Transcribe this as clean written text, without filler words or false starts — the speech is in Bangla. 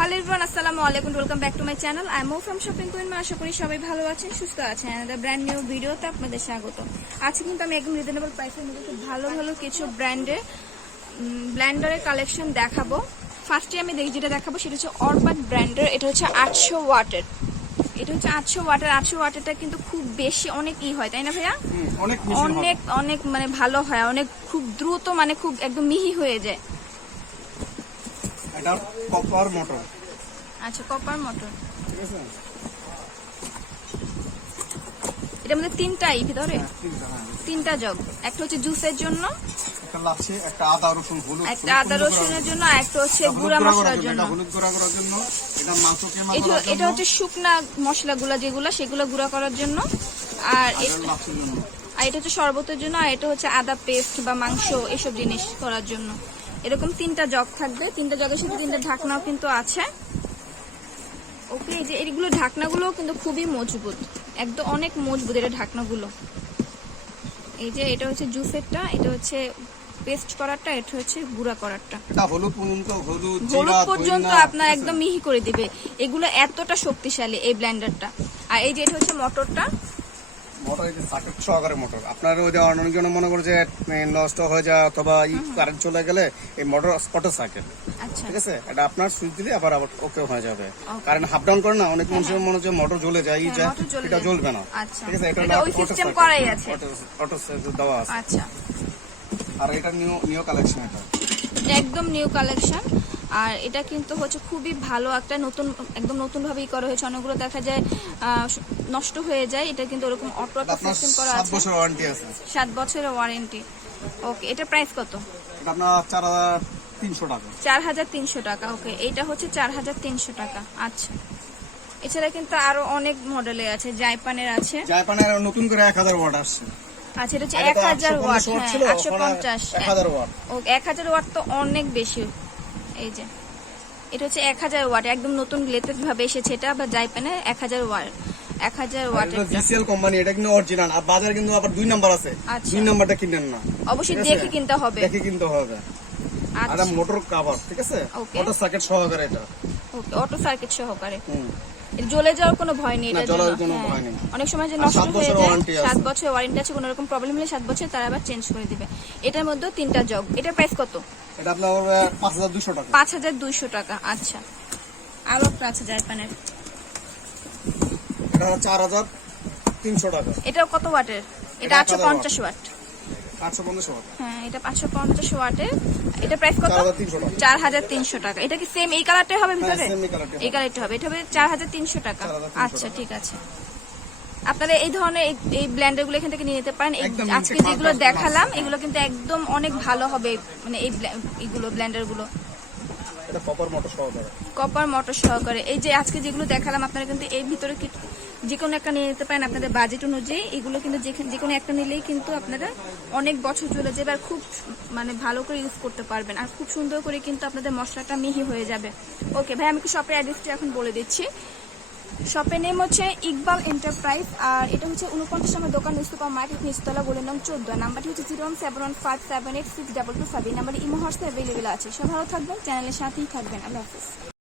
হ্যালো এভরিওয়ান, আসসালামু আলাইকুম, welcome back to my channel. I am from shopping queen. আশা করি সবাই ভালো আছেন, সুস্থ আছেন। আমাদের ব্র্যান্ড নিউ ভিডিওতে আপনাদের স্বাগত। আজকে কিন্তু আমি একদম রিজনেবল প্রাইসের মধ্যে খুব ভালো ভালো কিছু ব্র্যান্ডের ব্লেন্ডারের কালেকশন দেখাবো। ফার্স্টে আমি যেটা দেখাবো সেটা হচ্ছে অরবাট ব্র্যান্ডের। এটা হচ্ছে 800 ওয়াটের। এটা হচ্ছে 800 ওয়াটের। 800 ওয়াটেরটা কিন্তু খুব বেশি অনেক হয়, তাই না ভাইয়া? অনেক অনেক মানে ভালো হয়, অনেক খুব দ্রুত, মানে খুব একদম মিহি হয়ে যায়। এটা কপার মোটর। আচ্ছা, কপার মোটর। ঠিক আছে, এটার মধ্যে তিনটাই ভিতরে তিনটা জগ। একটা হচ্ছে জুসের জন্য, একটা লাচ্ছি, একটা আদা রসুন হলুদ, একটা আদা রসুনের জন্য, আর একটা হচ্ছে গুঁড়া মশলার জন্য। হলুদ গুঁড়া করার জন্য, এটা মাংস কিমা করার জন্য, এটা হচ্ছে শুকনা মশলাগুলো যেগুলো সেগুলো গুঁড়া করার জন্য, আর এটা হচ্ছে শরবতের জন্য, আর এটা হচ্ছে আদা পেস্ট বা মাংস এসব জিনিস করার জন্য। এরকম তিনটা জগ থাকবে। তিনটা জগের সাথে তিনটা ঢাকনাও কিন্তু আছে। ওকে, এই যে এইগুলো ঢাকনাগুলো কিন্তু খুবই মজবুত, একদম অনেক মজবুত এটা ঢাকনাগুলো। এই যে এটা হচ্ছে জুসেরটা, এটা হচ্ছে পেস্ট করারটা, এটা হচ্ছে গুঁড়া করারটা। এটা হলুদ পর্যন্ত আপনার একদম মিহি করে দিবে। এগুলো এতটা শক্তিশালী এই ব্লেন্ডারটা। আর এই যে এটা হচ্ছে মোটরটা। মোটর এই যে সার্কিট সহকারে মোটর। আপনার ওই যে অনেকজন মনে করে যে নষ্ট হয়ে যায় অথবা কারেন্ট চলে গেলে এই মোটর অটো সার্কিট। আচ্ছা, ঠিক আছে, এটা আপনার সুইচ দিলে আবার ওকে হয়ে যাবে। কারণ হাফ ডাউন করে না, অনেক মানুষের মনে হচ্ছে মোটর জ্বলে যায়, এটা জ্বলবে না। আচ্ছা, ঠিক আছে, এটা ওই সিস্টেম করাই আছে, অটো সার্কিট দেওয়া আছে। আচ্ছা, আর এটা নিউ কালেকশন। এটা একদম নিউ কালেকশন। আর এটা কিন্তু হচ্ছে খুবই ভালো একটা নতুন, একদম নতুন ভাবেই করা হয়েছে। অনেকগুলো দেখা যায় নষ্ট হয়ে যায়, এটা কিন্তু ওরকম অটো সিস্টেম করা আছে। 7 বছরের ওয়ারেন্টি আছে। 7 বছরের ওয়ারেন্টি। ওকে, এটা প্রাইস কত? এটা আপনার 4300 টাকা। 4300 টাকা। ওকে, এইটা হচ্ছে 4300 টাকা। আচ্ছা, এছাড়া কিন্তু আরো অনেক মডেলে আছে। জাইপানের আছে, জাইপানের নতুন করে 1000 ওয়াট আসছে। আচ্ছা, এটা হচ্ছে 1000 ওয়াট। হ্যাঁ, 850 1000 ওয়াট। ওকে, 1000 ওয়াট তো অনেক বেশি। এই যে এটা হচ্ছে 1000 ওয়াট, একদম নতুন লেটেস্ট ভাবে এসেছে এটা। বা জাইপানের 1000 ওয়াট, 1000 ওয়াটের। এটা ভিসিএল কোম্পানি, এটা কিন্তু অরিজিনাল। আর বাজারে কিন্তু আবার 2 নাম্বার আছে। 2 নাম্বারটা কিনেন না, অবশ্যই দেখে কিনতে হবে। দেখে কিনতে হবে। আর এটা মোটর কভার, ঠিক আছে, অটো সার্কিট সহকারে। এটা ওকে, অটো সার্কিট সহকারে। জ্বলে যাওয়ার কোনো ভয় নেই এটার জন্য। অনেক সময় যে নষ্ট হয়ে যায়, 7 বছর ওয়ারেন্টি আছে। কোনো রকম প্রবলেম হলে 7 বছর তারা আবার চেঞ্জ করে দিবে। এটার মধ্যে তিনটা জগ। এটার প্রাইস কত? এটা আপনার 5200 টাকা। 5200 টাকা। আচ্ছা, আরো একটা আছে জাইপানের, এটা 4300 টাকা। এটা কত ওয়াটের? এটা 850 ওয়াট। 850 ওয়াট। হ্যাঁ, এটা 550 ওয়াটের। এটা প্রাইস কত? 4300 টাকা। এটা কি সেম এই কালারটাই হবে ভিতরে? এই কালারটা হবে। এটা হবে 4300 টাকা। আচ্ছা, ঠিক আছে। আপনারা এই ধরনের এই ব্লেন্ডারগুলো এখান থেকে নিয়ে নিতে পারেন। আজকে যেগুলো দেখালাম এগুলো কিন্তু একদম অনেক ভালো হবে, মানে এইগুলো ব্লেন্ডারগুলো। এটা কপার মোটর সহকারে। কপার মোটর সহকারে। এই যে আজকে যেগুলো দেখালাম আপনারা কিন্তু এর ভিতরে যে কোনো একটা নিয়ে নিতে পারেন আপনাদের বাজেট অনুযায়ী। এগুলো কিন্তু যে কোনো একটা নিলেই কিন্তু আপনারা অনেক বছর চলে যাবে, আর খুব মানে ভালো করে ইউজ করতে পারবেন, আর খুব সুন্দর করে কিন্তু আপনাদের মশলাটা মিহি হয়ে যাবে। ওকে ভাই, আমি শপের অ্যাড্রেসটা এখন বলে দিচ্ছি। শপের নেম হচ্ছে ইকবাল এন্টারপ্রাইজ, আর এটা হচ্ছে 49 নম্বর দোকান, সুপার মার্কেট, নিচতলা, গলি নং 14। নাম্বারটি হচ্ছে 01715786225। নাম্বারে ইমো হোয়াটসঅ্যাপ অ্যাভেলেবেল আছে। সব ভালো থাকবেন, চ্যানেলের সাথেই থাকবেন। আল্লাহ হাফিজ।